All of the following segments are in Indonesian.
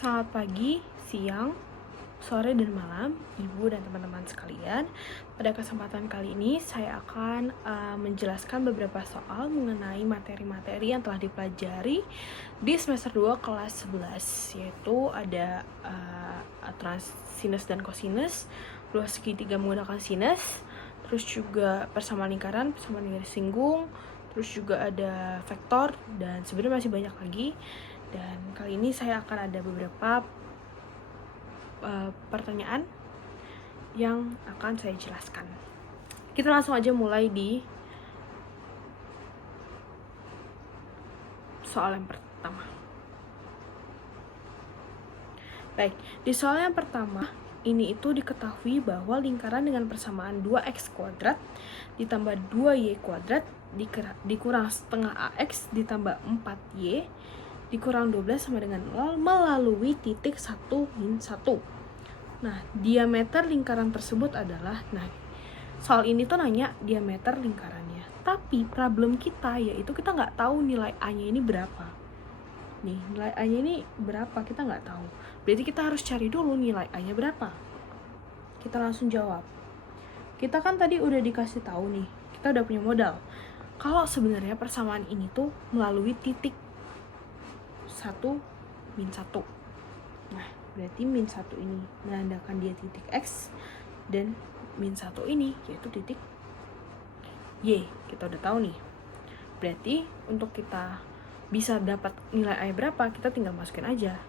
Selamat pagi, siang, sore, dan malam, Ibu dan teman-teman sekalian. Pada kesempatan kali ini, saya akan menjelaskan beberapa soal mengenai materi-materi yang telah dipelajari di semester 2 kelas 11, yaitu ada aturan sinus dan kosinus, luas segitiga menggunakan sinus, terus juga persamaan lingkaran, persamaan garis singgung, terus juga ada vektor, dan sebenarnya masih banyak lagi. Dan kali ini saya akan ada beberapa pertanyaan yang akan saya jelaskan. Kita langsung aja mulai di soal yang pertama. Baik, di soal yang pertama ini itu diketahui bahwa lingkaran dengan persamaan 2x kuadrat ditambah 2y kuadrat dikurang setengah ax ditambah 4y dikurang 12 sama dengan 0 melalui titik 1 min 1. Nah, diameter lingkaran tersebut adalah, soal ini tuh nanya diameter lingkarannya. Tapi problem kita yaitu kita nggak tahu nilai A-nya ini berapa. Nih, nilai A-nya ini berapa kita nggak tahu. Berarti kita harus cari dulu nilai A-nya berapa. Kita langsung jawab. Kita kan tadi udah dikasih tahu nih, kita udah punya modal. Kalau sebenarnya persamaan ini tuh melalui titik 1 min 1. Nah, berarti min 1 ini menandakan dia titik X, dan min 1 ini yaitu titik Y. Kita udah tahu nih. Berarti untuk kita bisa dapat nilai A berapa, kita tinggal masukin aja.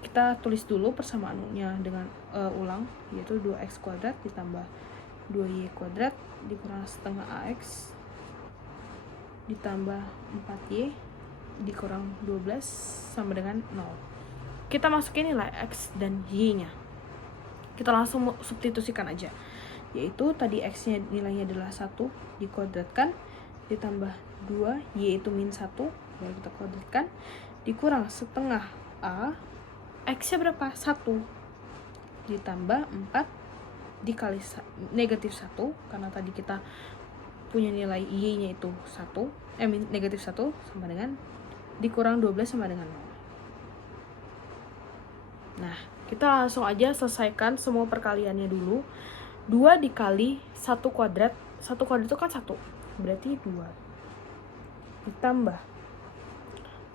Kita tulis dulu persamaannya dengan ulang, yaitu 2x kuadrat ditambah 2y kuadrat dikurang setengah ax ditambah 4y dikurang 12 sama dengan 0. Kita masukin nilai x dan y-nya. Kita langsung substitusikan aja. Yaitu tadi x-nya nilainya adalah 1 dikuadratkan ditambah 2, y itu min 1, baru kita kuadratkan, dikurang setengah a, x-nya berapa? 1 ditambah 4 dikali negatif 1, karena tadi kita punya nilai y-nya itu 1, negatif 1 sama dengan dikurang 12 sama dengan 0. Nah, kita langsung aja selesaikan semua perkaliannya dulu. 2 dikali 1 kuadrat, 1 kuadrat itu kan 1, berarti 2 ditambah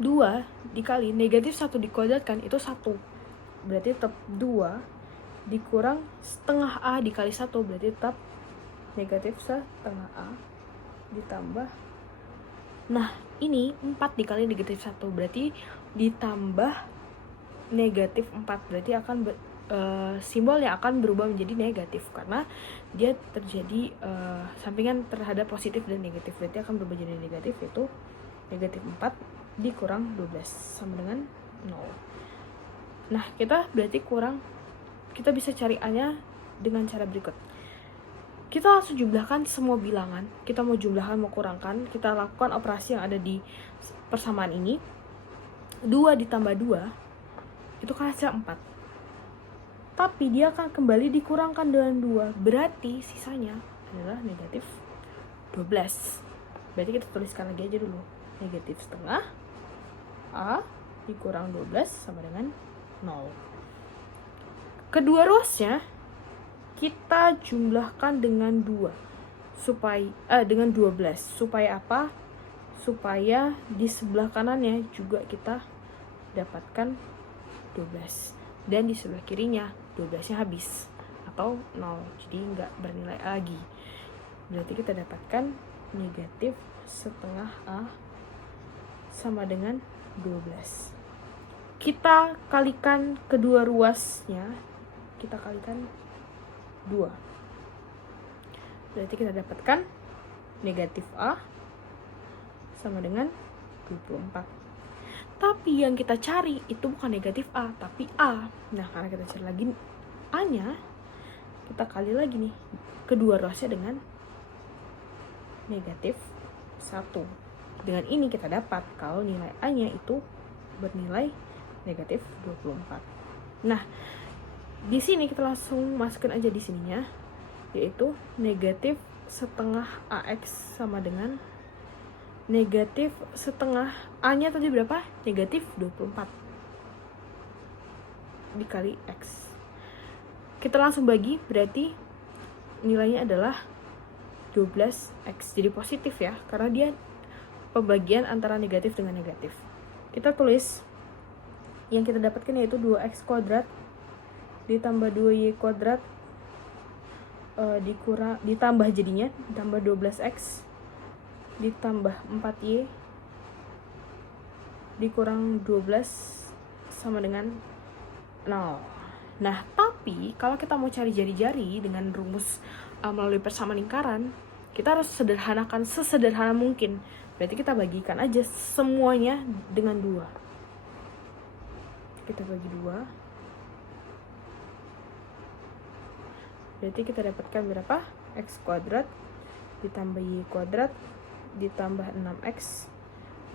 2 dikali negatif 1 dikuadratkan itu 1, berarti tetap 2 dikurang setengah A dikali 1, berarti tetap negatif setengah A ditambah, nah ini 4 dikali negatif 1, berarti ditambah negatif 4, berarti akan simbolnya akan berubah menjadi negatif karena dia terjadi sampingan terhadap positif dan negatif, berarti akan berubah jadi negatif, yaitu negatif 4 dikurang 12 sama dengan 0. Nah, kita berarti kita bisa cari A-nya dengan cara berikut. Kita langsung jumlahkan semua bilangan. Kita mau jumlahkan, mau kurangkan. Kita lakukan operasi yang ada di persamaan ini. 2 ditambah 2 itu kan hasil 4. Tapi dia akan kembali dikurangkan dengan 2. Berarti sisanya adalah negatif 12. Berarti kita tuliskan lagi aja dulu. Negatif setengah A dikurang 12 sama dengan 0. Kedua ruasnya kita jumlahkan dengan 2 dengan 12 supaya apa? Supaya di sebelah kanannya juga kita dapatkan 12 dan di sebelah kirinya 12-nya habis atau 0, jadi nggak bernilai A lagi. Berarti kita dapatkan negatif setengah A sama dengan 12. Kita kalikan kedua ruasnya, kita kalikan 2. Berarti kita dapatkan negatif A sama dengan 24. Tapi yang kita cari itu bukan negatif A, tapi A. Nah, karena kita cari lagi A-nya, kita kali lagi nih kedua ruasnya dengan negatif 1. Dengan ini kita dapat kalau nilai A-nya itu bernilai negatif 24. Nah, di sini kita langsung masukin aja di sininya, yaitu negatif setengah AX sama dengan negatif setengah A-nya tadi berapa? Negatif 24. dikali X. Kita langsung bagi, berarti nilainya adalah 12X. Jadi positif ya, karena dia pembagian antara negatif dengan negatif. Kita tulis yang kita dapatkan yaitu 2X kuadrat ditambah 2Y kuadrat ditambah jadinya ditambah 12X ditambah 4Y dikurang 12 sama dengan 0. Nah, tapi kalau kita mau cari jari-jari dengan rumus melalui persamaan lingkaran, kita harus sederhanakan sesederhana mungkin. Berarti kita bagikan aja semuanya dengan 2. Kita bagi 2. Berarti kita dapatkan berapa? X kuadrat ditambah Y kuadrat ditambah 6X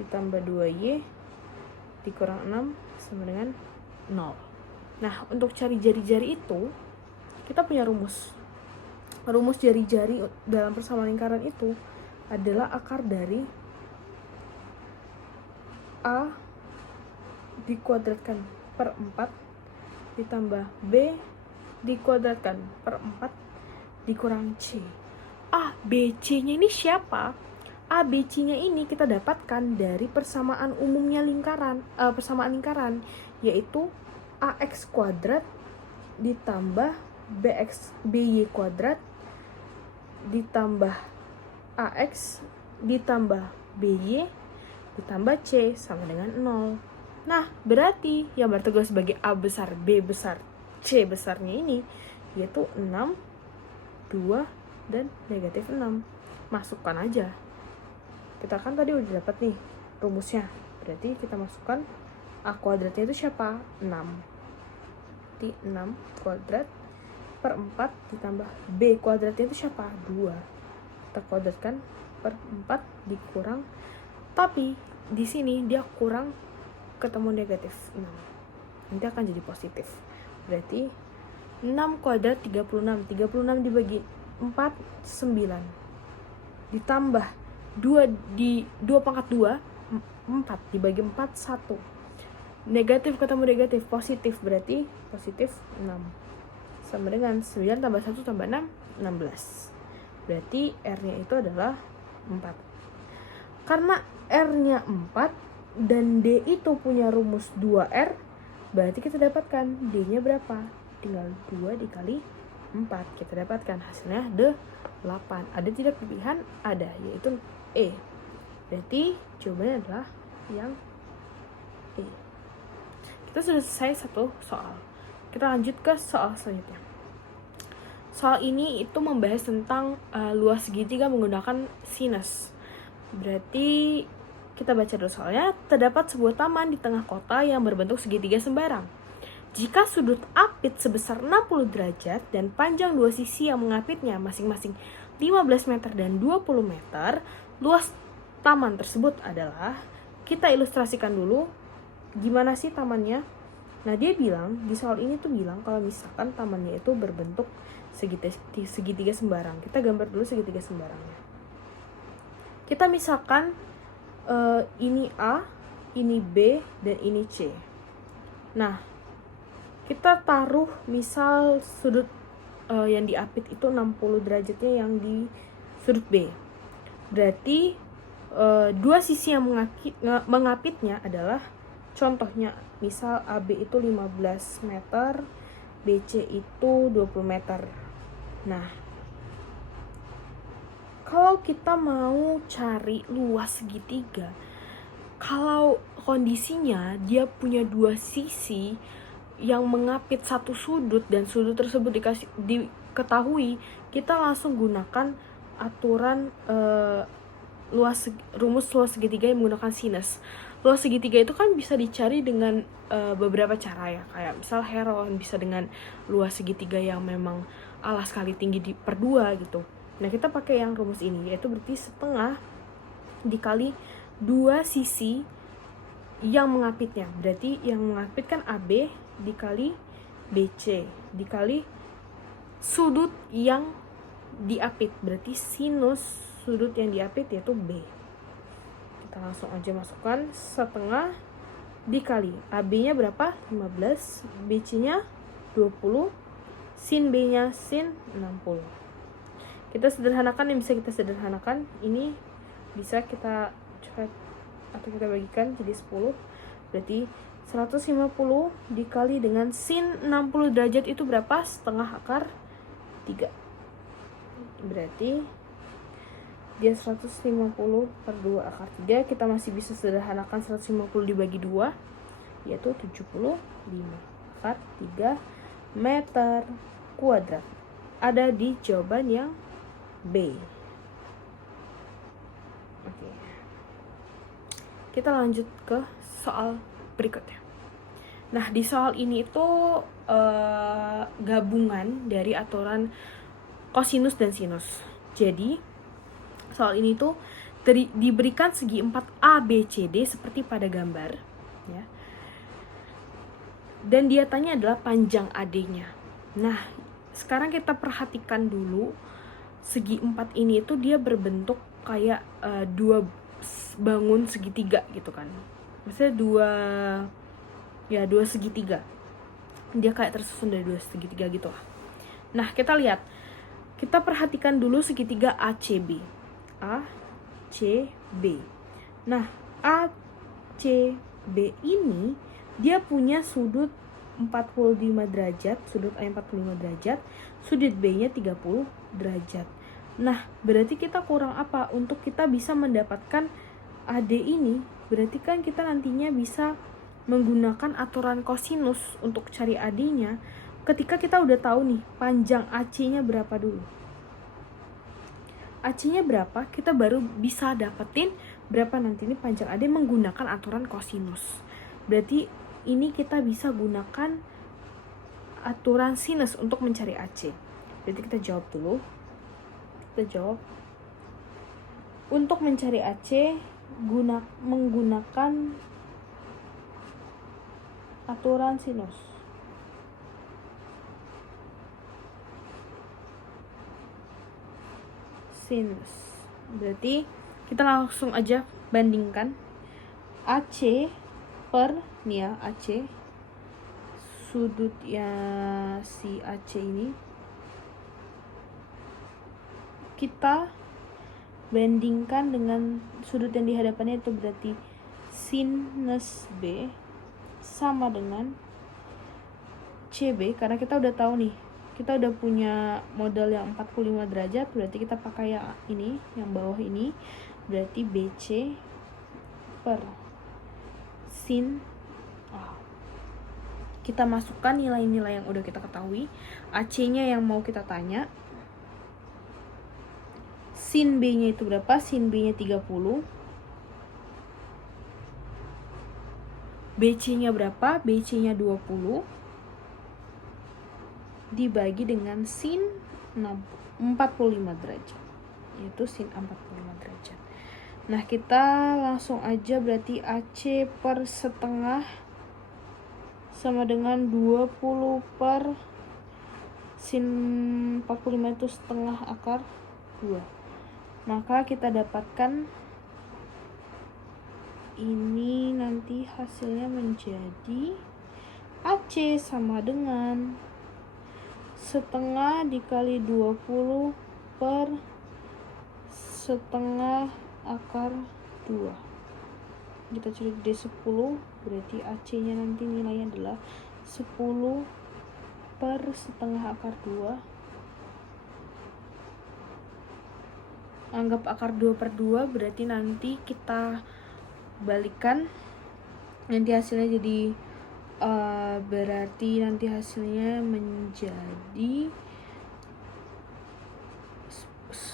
ditambah 2Y dikurang 6 sama dengan 0. Nah, untuk cari jari-jari itu, kita punya rumus. Rumus jari-jari dalam persamaan lingkaran itu adalah akar dari A dikuadratkan per 4 ditambah B dikuadratkan per 4 dikurang C. A, B, C-nya ini siapa? A, B, C-nya ini kita dapatkan dari persamaan umumnya persamaan lingkaran, yaitu AX kuadrat ditambah BY kuadrat ditambah AX ditambah BY ditambah C sama dengan 0. Nah, berarti yang bertugas sebagai A besar, B besar, C besarnya ini yaitu 6, 2, dan negatif 6. Masukkan aja. Kita kan tadi udah dapat nih rumusnya. Berarti kita masukkan A kuadratnya itu siapa? 6. Berarti 6 kuadrat per 4 ditambah B kuadratnya itu siapa? 2. Kita kuadratkan per 4 dikurang. Tapi di sini dia kurang ketemu negatif 6. Nanti akan jadi positif. Berarti 6 kuadrat 36. 36 dibagi 4, 9. Ditambah 2 pangkat 2, 4 dibagi 4, 1. Negatif ketemu negatif, positif, berarti positif 6. Sama dengan 9 tambah 1 tambah 6, 16. Berarti R-nya itu adalah 4. Karena R-nya 4 dan D itu punya rumus 2R, berarti kita dapatkan D-nya berapa? Tinggal 2 dikali 4. Kita dapatkan hasilnya 8. Ada tidak pilihan? Ada, yaitu E. Berarti jawabannya adalah yang E. Kita sudah selesai satu soal. Kita lanjut ke soal selanjutnya. Soal ini itu membahas tentang luas segitiga menggunakan sinus. Berarti kita baca dulu soalnya. Terdapat sebuah taman di tengah kota yang berbentuk segitiga sembarang. Jika sudut apit sebesar 60 derajat dan panjang dua sisi yang mengapitnya masing-masing 15 meter dan 20 meter, luas taman tersebut adalah, kita ilustrasikan dulu gimana sih tamannya. Nah, dia bilang, di soal ini tuh bilang kalau misalkan tamannya itu berbentuk segitiga sembarang. Kita gambar dulu segitiga sembarangnya. Kita misalkan ini A, ini B, dan ini C. Nah, kita taruh misal sudut yang diapit itu 60 derajatnya yang di sudut B. Berarti dua sisi yang mengapitnya adalah, contohnya misal AB itu 15 meter, BC itu 20 meter. Nah, kalau kita mau cari luas segitiga, kalau kondisinya dia punya dua sisi yang mengapit satu sudut dan sudut tersebut diketahui, kita langsung gunakan aturan rumus luas segitiga yang menggunakan sinus. Luas segitiga itu kan bisa dicari dengan beberapa cara ya, kayak misal Heron, bisa dengan luas segitiga yang memang alas kali tinggi per 2 gitu. Nah, kita pakai yang rumus ini, yaitu berarti setengah dikali dua sisi yang mengapitnya. Berarti yang mengapit kan AB dikali BC dikali sudut yang diapit. Berarti sinus sudut yang diapit yaitu B. Kita langsung aja masukkan setengah dikali AB-nya berapa? 15, BC-nya 20, sin B-nya sin 60. Kita sederhanakan yang bisa kita sederhanakan. Ini bisa kita coret atau kita bagikan jadi 10. Berarti 150 dikali dengan sin 60 derajat itu berapa? Setengah akar 3. Berarti dia 150 per 2 akar 3. Kita masih bisa sederhanakan 150 dibagi 2, yaitu 75 akar 3 meter kuadrat. Ada di jawaban yang B. Oke. Kita lanjut ke soal berikutnya. Nah, di soal ini itu gabungan dari aturan kosinus dan sinus. Jadi, soal ini tuh diberikan segi 4 A, B, C, D seperti pada gambar, ya. Dan dia tanya adalah panjang AD-nya. Nah, sekarang kita perhatikan dulu segi 4 ini itu dia berbentuk kayak dua bangun segitiga gitu kan. Maksudnya dua segitiga. Dia kayak tersusun dari dua segitiga gitu lah. Nah, kita lihat. Kita perhatikan dulu segitiga ACB. ACB. Nah, ACB ini dia punya sudut 45 derajat, sudut A 45 derajat, sudut B-nya 30 derajat. Nah, berarti kita kurang apa? Untuk kita bisa mendapatkan AD ini, berarti kan kita nantinya bisa menggunakan aturan kosinus untuk cari AD-nya. Ketika kita udah tahu nih, panjang AC-nya berapa dulu. AC-nya berapa, kita baru bisa dapetin berapa nanti ini panjang AD menggunakan aturan kosinus. Berarti ini kita bisa gunakan aturan sinus untuk mencari AC. Berarti kita jawab dulu. Kita jawab. Untuk mencari AC, menggunakan aturan sinus. Sinus. Berarti kita langsung aja bandingkan AC per nih ya, AC sudutnya si AC ini kita bandingkan dengan sudut yang dihadapannya, itu berarti sinus B sama dengan CB. Karena kita udah tahu nih, kita udah punya model yang 45 derajat, berarti kita pakai yang ini, yang bawah ini, berarti BC per sin A. Kita masukkan nilai-nilai yang udah kita ketahui. AC-nya yang mau kita tanya, sin B-nya itu berapa? Sin B-nya 30. BC-nya berapa? BC-nya 20 dibagi dengan sin 45 derajat, yaitu sin 45 derajat. Nah, kita langsung aja, berarti AC per setengah sama dengan 20 per sin 45 itu setengah akar 2. Maka kita dapatkan ini nanti hasilnya menjadi AC sama dengan setengah dikali 20 per setengah akar 2. Kita cari D 10, berarti AC-nya nanti nilainya adalah 10 per setengah akar 2. Anggap akar 2 per 2, berarti nanti kita balikan, nanti hasilnya jadi berarti nanti hasilnya menjadi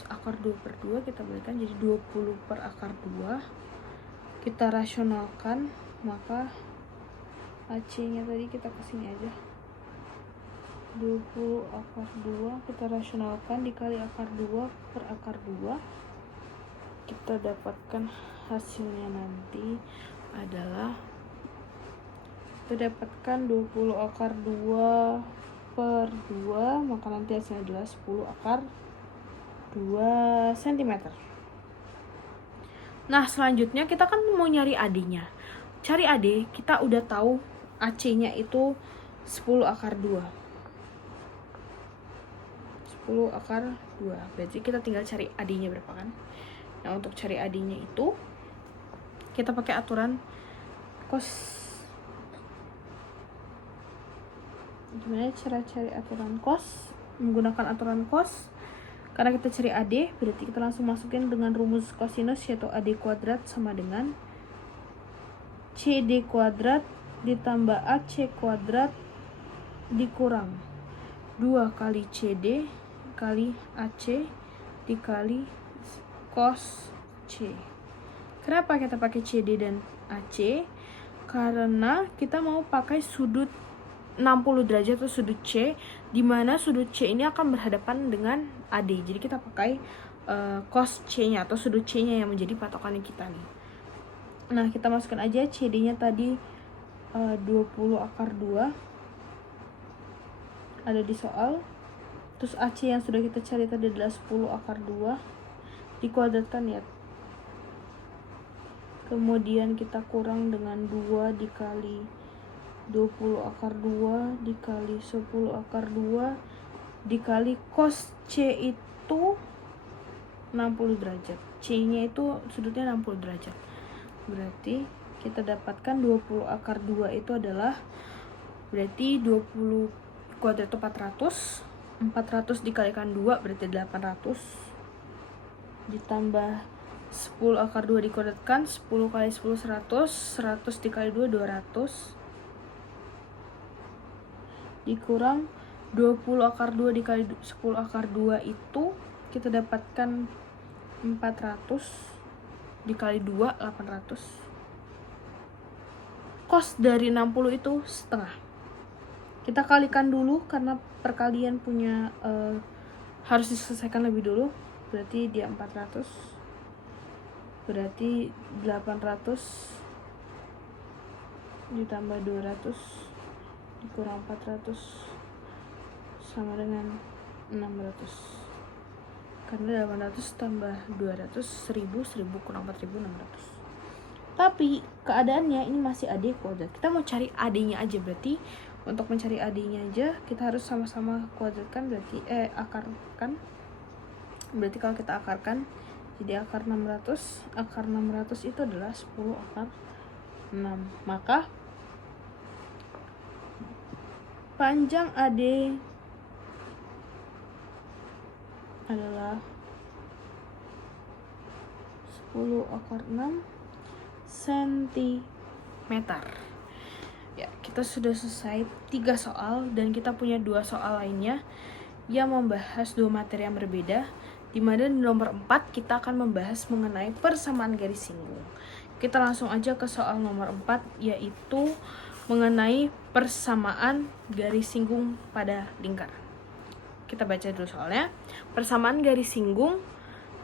akar 2 per 2, kita balikan jadi 20 per akar 2. Kita rasionalkan, maka AC-nya tadi kita kesini aja, 20 akar 2 kita rasionalkan dikali akar 2 per akar 2, kita dapatkan hasilnya nanti adalah, kita dapatkan 20 akar 2 per 2, maka nanti hasilnya adalah 10 akar 2 cm. Nah, selanjutnya kita kan mau nyari AD-nya. cari AD, kita udah tahu AC-nya itu 10 akar 2. 10 akar 2. Berarti kita tinggal cari AD-nya berapa kan? Nah, untuk cari AD-nya itu kita pakai aturan cos. Gimana cara cari aturan cos? Menggunakan aturan cos. Karena kita cari AD, berarti kita langsung masukin dengan rumus kosinus, yaitu AD kuadrat sama dengan CD kuadrat ditambah AC kuadrat dikurang 2 kali CD kali AC dikali cos C. Kenapa kita pakai CD dan AC? Karena kita mau pakai sudut 60 derajat atau sudut C, di mana sudut C ini akan berhadapan dengan AD. Jadi kita pakai cos C-nya atau sudut C-nya yang menjadi patokannya kita nih. Nah, kita masukkan aja CD-nya tadi 20 akar 2 ada di soal. Terus AC yang sudah kita cari tadi adalah 10 akar 2 dikuadratkan ya. Kemudian kita kurang dengan 2 dikali 20 akar 2 dikali 10 akar 2 dikali cos C itu 60 derajat. C-nya itu sudutnya 60 derajat. Berarti kita dapatkan 20 akar 2 itu adalah berarti 20 kuadrat itu 400. 400 dikalikan 2 berarti 800. Ditambah 10 akar 2 dikuadratkan, 10 kali 10 100, 100 dikali 2 200. Dikurang 20 akar 2 dikali 10 akar 2 itu kita dapatkan 400 dikali 2 800. Cos dari 60 itu setengah. Kita kalikan dulu karena perkalian punya harus diselesaikan lebih dulu. Berarti dia 400. Berarti 800 ditambah 200 dikurang 400 sama dengan 600. Karena 800 tambah 200 1000 kurang 4600. Tapi keadaannya ini masih AD kuadrat. Kita mau cari AD-nya aja, berarti untuk mencari AD-nya aja kita harus sama-sama kuadratkan, berarti akarkan. Berarti kalau kita akarkan jadi akar 600. Akar 600 itu adalah 10 akar 6. Maka panjang AD adalah 10 akar 6 cm. Ya, kita sudah selesai 3 soal dan kita punya 2 soal lainnya yang membahas 2 materi yang berbeda, di mana di nomor 4 kita akan membahas mengenai persamaan garis singgung. Kita langsung aja ke soal nomor 4, yaitu mengenai persamaan garis singgung pada lingkaran. Kita baca dulu soalnya. Persamaan garis singgung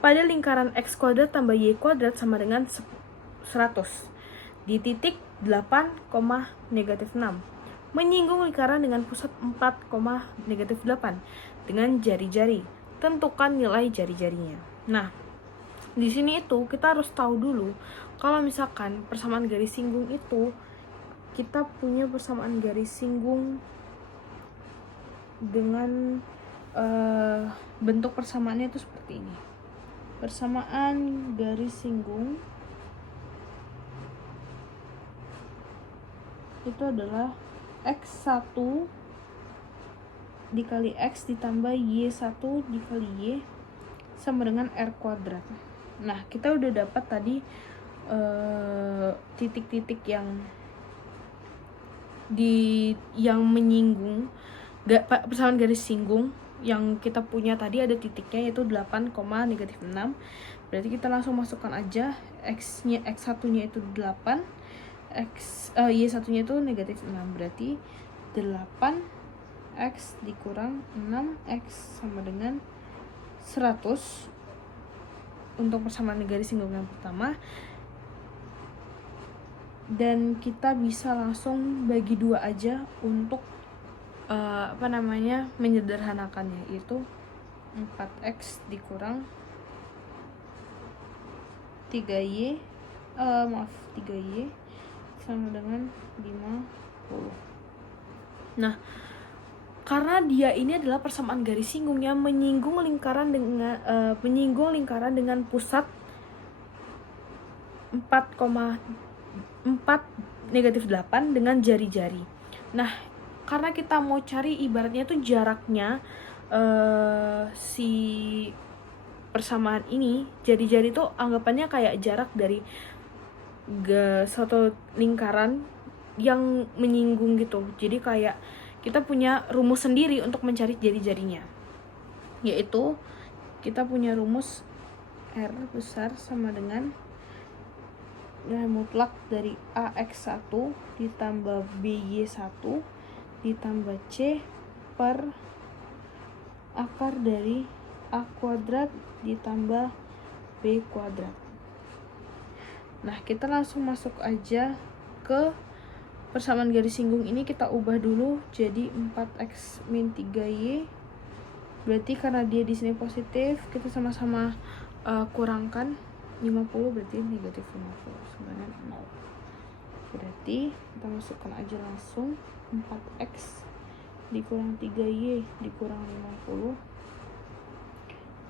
pada lingkaran x kuadrat tambah y kuadrat sama dengan 100 di titik 8, negatif 6. Menyinggung lingkaran dengan pusat 4, negatif 8 dengan jari-jari. Tentukan nilai jari-jarinya. Nah, di sini itu kita harus tahu dulu kalau misalkan persamaan garis singgung itu kita punya persamaan garis singgung dengan bentuk persamaannya itu seperti ini. Persamaan garis singgung itu adalah x1 dikali x ditambah y1 dikali y sama dengan r kuadrat. Nah, kita udah dapat tadi titik-titik yang menyinggung persamaan garis singgung yang kita punya tadi, ada titiknya yaitu 8, negatif 6. Berarti kita langsung masukkan aja x-nya, x1-nya itu 8, y1-nya itu negatif 6. Berarti 8x dikurang 6x sama dengan 100 untuk persamaan garis singgung yang pertama. Dan kita bisa langsung bagi 2 aja untuk menyederhanakannya, yaitu 4x dikurang 3y sama dengan 50. Nah, karena dia ini adalah persamaan garis singgung yang menyinggung lingkaran dengan pusat 4,4 negatif 8 dengan jari-jari. Nah, karena kita mau cari ibaratnya tuh jaraknya si persamaan ini, jari-jari tuh anggapannya kayak jarak dari satu lingkaran yang menyinggung gitu. Jadi kayak kita punya rumus sendiri untuk mencari jari-jarinya, yaitu kita punya rumus R besar sama dengan nilai mutlak dari AX1 ditambah BY1 ditambah C per akar dari A kuadrat ditambah B kuadrat. Nah, kita langsung masuk aja ke persamaan garis singgung ini. Kita ubah dulu jadi 4x min 3y. Berarti karena dia di sini positif, kita sama-sama kurangkan 50, berarti negatif 50 sebenarnya 0. Berarti kita masukkan aja langsung 4x dikurang 3y dikurang 50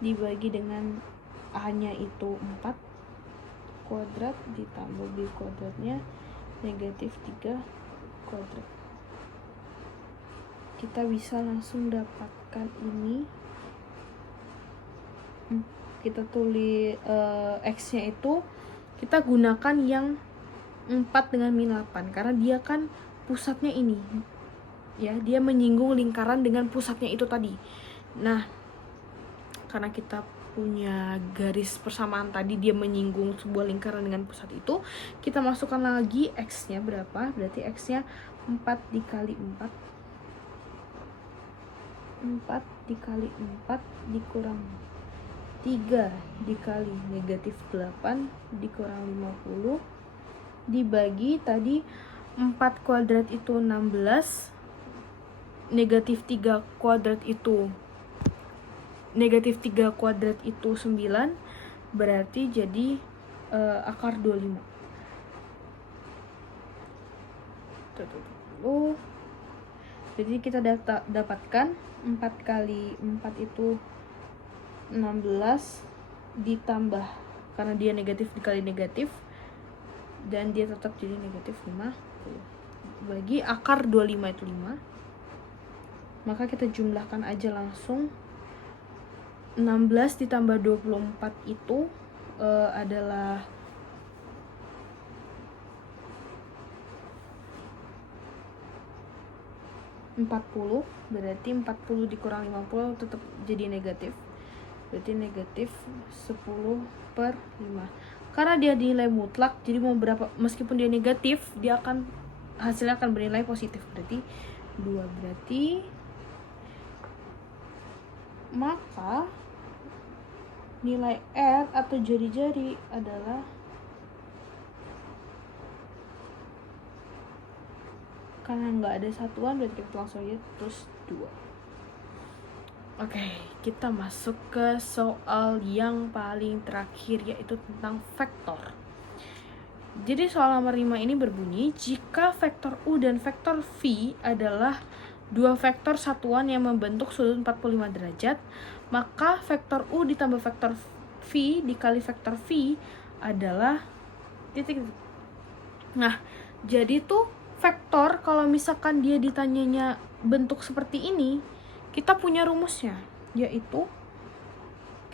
dibagi dengan a-nya itu 4 kuadrat ditambah b kuadratnya negatif 3 kuadrat. Kita bisa langsung dapatkan ini. Kita tulis x-nya itu kita gunakan yang 4 dengan min 8 karena dia kan pusatnya ini. Ya, dia menyinggung lingkaran dengan pusatnya itu tadi. Nah, karena kita punya garis persamaan tadi dia menyinggung sebuah lingkaran dengan pusat itu, kita masukkan lagi x-nya berapa? Berarti x-nya 4 dikali 4 dikali 4 dikurang 3 dikali negatif 8 dikurang 50 dibagi tadi 4 kuadrat itu 16, negatif 3 kuadrat itu 9, berarti jadi akar 25. Jadi kita dapatkan 4 kali 4 itu 16 ditambah, karena dia negatif dikali negatif dan dia tetap jadi negatif 50 bagi akar 25 itu 5. Maka kita jumlahkan aja langsung. 16 ditambah 24 itu adalah 40, berarti 40 dikurang 50 tetap jadi negatif. Berarti negatif 10 per 5. Karena dia nilai mutlak, jadi mau berapa, meskipun dia negatif, dia akan hasilnya akan bernilai positif. Berarti 2. Berarti maka nilai R atau jari-jari adalah karena nggak ada satuan, berarti kita langsung aja terus 2. Oke, kita masuk ke soal yang paling terakhir, yaitu tentang vektor. Jadi soal nomor 5 ini berbunyi, jika vektor U dan vektor V adalah dua vektor satuan yang membentuk sudut 45 derajat, maka vektor U ditambah vektor V dikali vektor V adalah titik. Nah, jadi tuh vektor kalau misalkan dia ditanyanya bentuk seperti ini, kita punya rumusnya, yaitu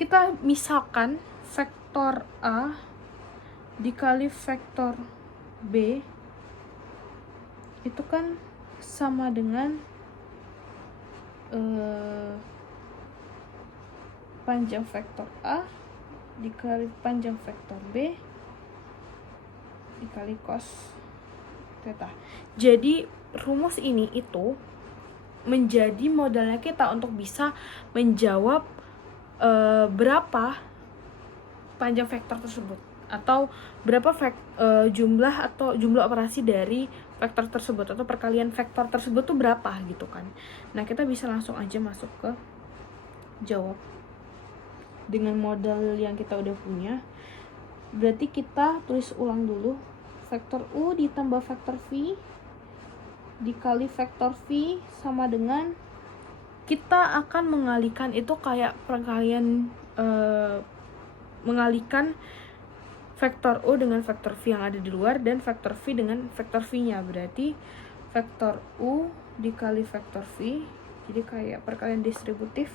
kita misalkan vektor A dikali vektor B itu kan sama dengan panjang vektor A dikali panjang vektor B dikali cos theta. Jadi rumus ini itu menjadi modalnya kita untuk bisa menjawab berapa panjang vektor tersebut, atau berapa jumlah operasi dari vektor tersebut, atau perkalian vektor tersebut tuh berapa gitu kan. Nah, kita bisa langsung aja masuk ke jawab dengan modal yang kita udah punya. Berarti kita tulis ulang dulu vektor U ditambah vektor V dikali vektor V sama dengan, kita akan mengalihkan itu kayak perkalian, mengalihkan vektor U dengan vektor V yang ada di luar dan vektor V dengan vektor V-nya. Berarti vektor U dikali vektor V, jadi kayak perkalian distributif.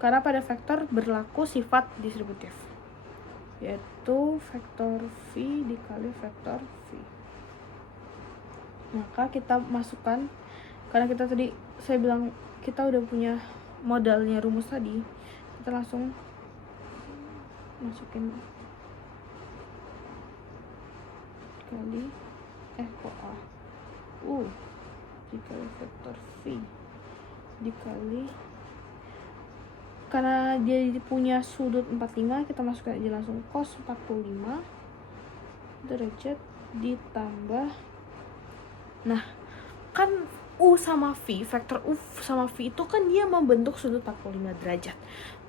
Karena pada vektor berlaku sifat distributif, yaitu vektor V dikali vektor V. Maka kita masukkan, karena kita tadi saya bilang kita udah punya modalnya rumus tadi, kita langsung masukin kali U dikali vektor V dikali, karena dia punya sudut 45, kita masukkan aja langsung cos 45 derajat ditambah, nah kan U sama V, vektor U sama V itu kan dia membentuk sudut 45 derajat.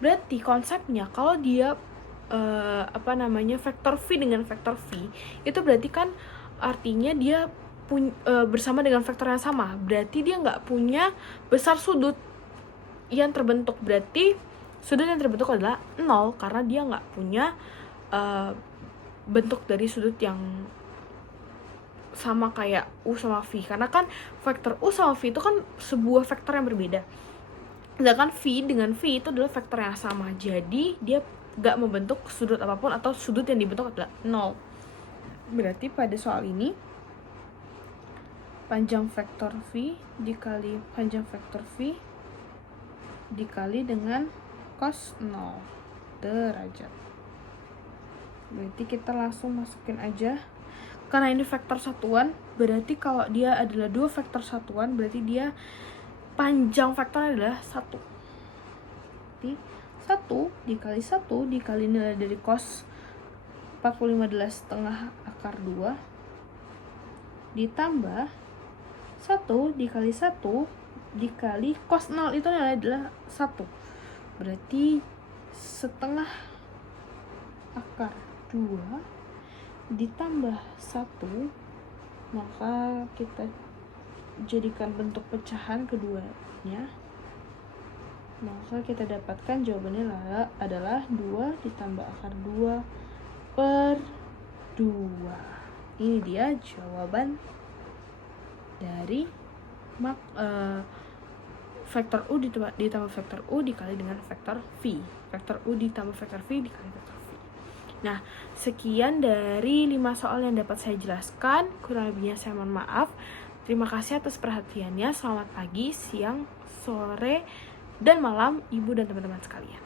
Berarti konsepnya kalau dia vektor V dengan vektor V, itu berarti kan artinya dia bersama dengan vektor yang sama. Berarti dia nggak punya besar sudut yang terbentuk. Berarti sudut yang terbentuk adalah 0 karena dia nggak punya bentuk dari sudut yang sama kayak U sama V, karena kan vektor U sama V itu kan sebuah vektor yang berbeda, sedangkan V dengan V itu adalah vektor yang sama, jadi dia gak membentuk sudut apapun atau sudut yang dibentuk adalah 0. Berarti pada soal ini panjang vektor V dikali panjang vektor V dikali dengan cos 0 derajat. Berarti kita langsung masukin aja, karena ini vektor satuan, berarti kalau dia adalah dua vektor satuan, berarti dia panjang vektornya adalah 1. Jadi 1 dikali 1 dikali nilai dari cos 45 adalah setengah akar 2 ditambah 1 dikali 1 dikali cos 0 itu nilai adalah 1. Berarti setengah akar 2 ditambah 1, maka kita jadikan bentuk pecahan keduanya, maka kita dapatkan jawabannya adalah 2 ditambah akar 2 per 2. Ini dia jawaban dari vektor U ditambah vektor U dikali dengan vektor V. Vektor U ditambah vektor V dikali vektor V. Nah, sekian dari 5 soal yang dapat saya jelaskan. Kurang lebihnya saya mohon maaf. Terima kasih atas perhatiannya. Selamat pagi, siang, sore, dan malam, Ibu dan teman-teman sekalian.